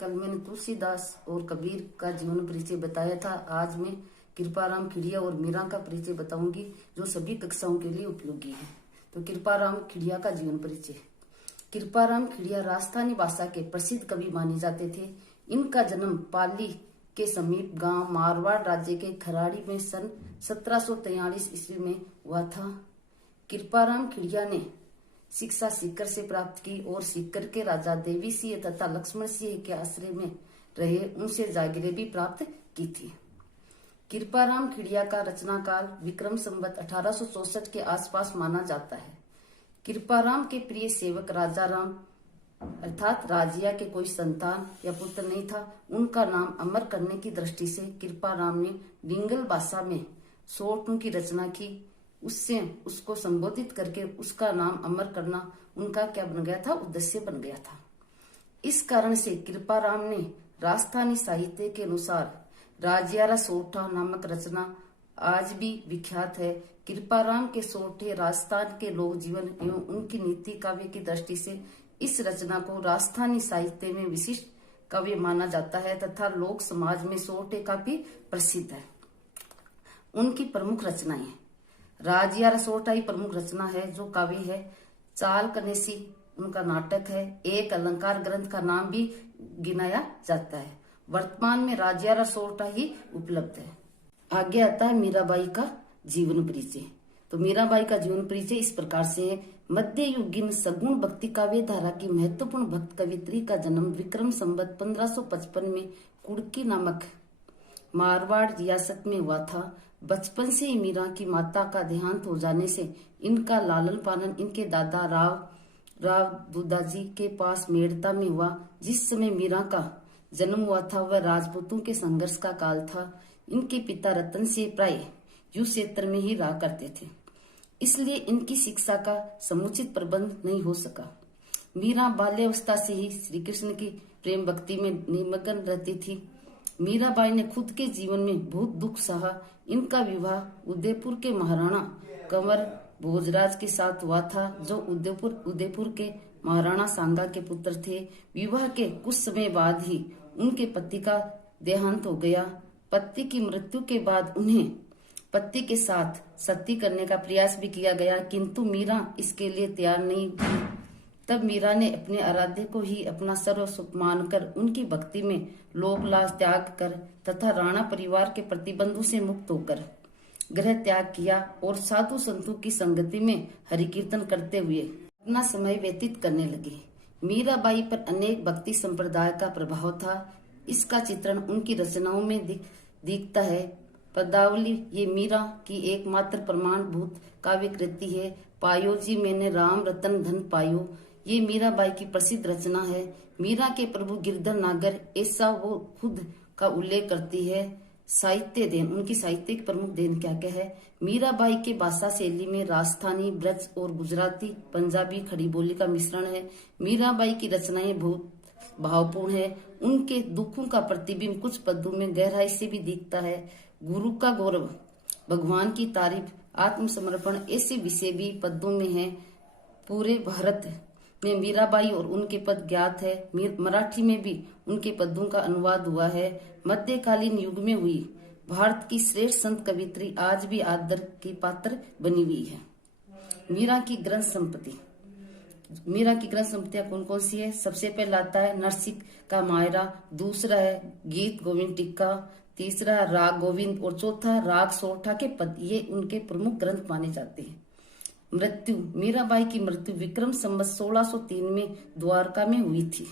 कल मैंने तुलसीदास और कबीर का जीवन परिचय बताया था। आज मैं कृपाराम खिड़िया और मीरा का परिचय बताऊंगी जो सभी कक्षाओं के लिए उपयोगी है। तो कृपाराम खिड़िया का जीवन परिचय। कृपाराम खिड़िया राजस्थानी भाषा के प्रसिद्ध कवि माने जाते थे। इनका जन्म पाली के समीप गांव मारवाड़ राज्य के खराड़ी में सन 1743 ईस्वी में हुआ था। कृपाराम खिड़िया ने शिक्षा सीकर से प्राप्त की और सीकर के राजा देवी सिंह तथा लक्ष्मण सिंह के आश्रय में रहे उनसे जागीरें भी प्राप्त की थी। कृपाराम खिड़िया का रचना काल विक्रम संवत 1864 के आसपास माना जाता है। कृपाराम के प्रिय सेवक राजा राम अर्थात राजिया के कोई संतान या पुत्र नहीं था। उनका नाम अमर करने की दृष्टि से कृपाराम ने डिंगल भाषा में सोटों की रचना की। उससे उसको संबोधित करके उसका नाम अमर करना उनका क्या बन गया था, उद्देश्य बन गया था। इस कारण से कृपाराम ने राजस्थानी साहित्य के अनुसार राजियारा सोठा नामक रचना आज भी विख्यात है। कृपाराम के सोठे राजस्थान के लोक जीवन एवं उनकी नीति काव्य की दृष्टि से इस रचना को राजस्थानी साहित्य में विशिष्ट काव्य माना जाता है तथा लोक समाज में सोठे काफी प्रसिद्ध है। उनकी प्रमुख रचनाएं राजियारा सोठा ही प्रमुख रचना है जो काव्य है। चाल कनेसी उनका नाटक है। एक अलंकार ग्रंथ का नाम भी गिनाया जाता है। वर्तमान में राजियारा सोठा ही उपलब्ध है। आगे आता है मीराबाई का जीवन परिचय। तो मीराबाई का जीवन परिचय इस प्रकार से है। मध्य युगीन सगुण भक्ति काव्य धारा की महत्वपूर्ण भक्त कवित्री का जन्म विक्रम संवत 1555 में कुड़की नामक मारवाड़ रियासत में हुआ था। बचपन से ही मीरा की माता का देहांत हो जाने से इनका लालन पालन इनके दादा राव दुदाजी के पास मेड़ता में हुआ। जिस समय मीरा का जन्म हुआ था वह राजपूतों के संघर्ष का काल था। इनके पिता रतन सिंह प्राय युद्ध क्षेत्र में ही रहा करते थे, इसलिए इनकी शिक्षा का समुचित प्रबंध नहीं हो सका। मीरा बाल्यावस्था से ही श्री कृष्ण की प्रेम भक्ति में निमग्न रहती थी। मीराबाई ने खुद के जीवन में बहुत दुख सहा। इनका विवाह उदयपुर के महाराणा कंवर भोजराज के साथ हुआ था जो उदयपुर के महाराणा सांगा के पुत्र थे। विवाह के कुछ समय बाद ही उनके पति का देहांत हो गया। पति की मृत्यु के बाद उन्हें पति के साथ सती करने का प्रयास भी किया गया, किंतु मीरा इसके लिए तैयार नहीं थी। तब मीरा ने अपने आराध्य को ही अपना सर्वस्व मानकर उनकी भक्ति में लोभ लाभ त्याग कर तथा राणा परिवार के प्रतिबंधों से मुक्त होकर गृह त्याग किया और साधु संतों की संगति में हरि कीर्तन करते हुए अपना समय व्यतीत करने लगी। मीराबाई पर अनेक भक्ति संप्रदाय का प्रभाव था। इसका चित्रण उनकी रचनाओं में दिखता है। पदावली ये मीरा की एकमात्र प्रमाणभूत काव्य कृति है। पायो जी मैंने राम रतन धन पायो ये मीराबाई की प्रसिद्ध रचना है। मीरा के प्रभु गिरधर नागर ऐसा वो खुद का उल्लेख करती है। साहित्य देन उनकी साहित्य की प्रमुख देन क्या क्या है। मीराबाई के भाषा शैली में राजस्थानी ब्रज और गुजराती पंजाबी खड़ी बोली का मिश्रण है। मीराबाई की रचनाएं बहुत भावपूर्ण है। उनके दुखों का प्रतिबिंब कुछ पदों में गहराई से भी दिखता है। गुरु का गौरव, भगवान की तारीफ, आत्मसमर्पण ऐसे विषय भी पदों में है। पूरे भारत में मीराबाई और उनके पद ज्ञात है। मराठी में भी उनके पदों का अनुवाद हुआ है। मध्यकालीन युग में हुई भारत की श्रेष्ठ संत कवित्री आज भी आदर की पात्र बनी हुई है। मीरा की ग्रंथ संपत्तियां कौन कौन सी है। सबसे पहले आता है नरसिंह का मायरा, दूसरा है गीत गोविंद टिक्का, तीसरा है राग गोविंद और चौथा राग सोठा के पद। ये उनके प्रमुख ग्रंथ माने जाते हैं। मृत्यु मीराबाई की मृत्यु विक्रम संवत 1603 में द्वारका में हुई थी।